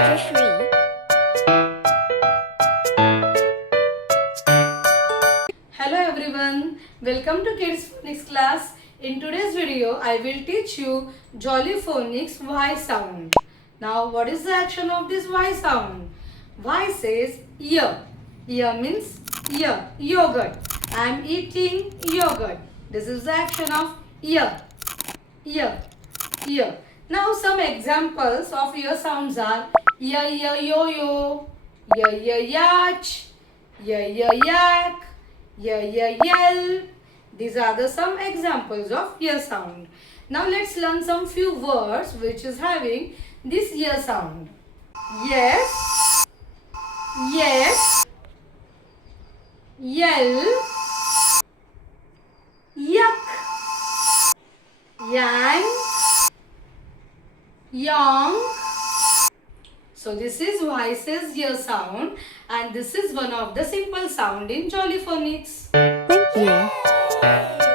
teacher Shri. Hello everyone, welcome to Kids Phonics class. In today's video, I will teach you Jolly Phonics Y sound. Now, what is the action of this Y sound? Y says ear. Ear means ear, yogurt. I am eating yogurt. This is the action of ear, ear, ear. Now, some examples of ear sounds are ear, ear, yo, yo, ear, ear, yacht, ear, ear, yak, ear, ear, yell. These are the some examples of ear sound. Now let's learn some few words which is having this ear sound. Yes, yes, yell, yuck, yang, yong. So this is Voice's ear sound and this is one of the simple sound in Jolly Phonics. Thank you.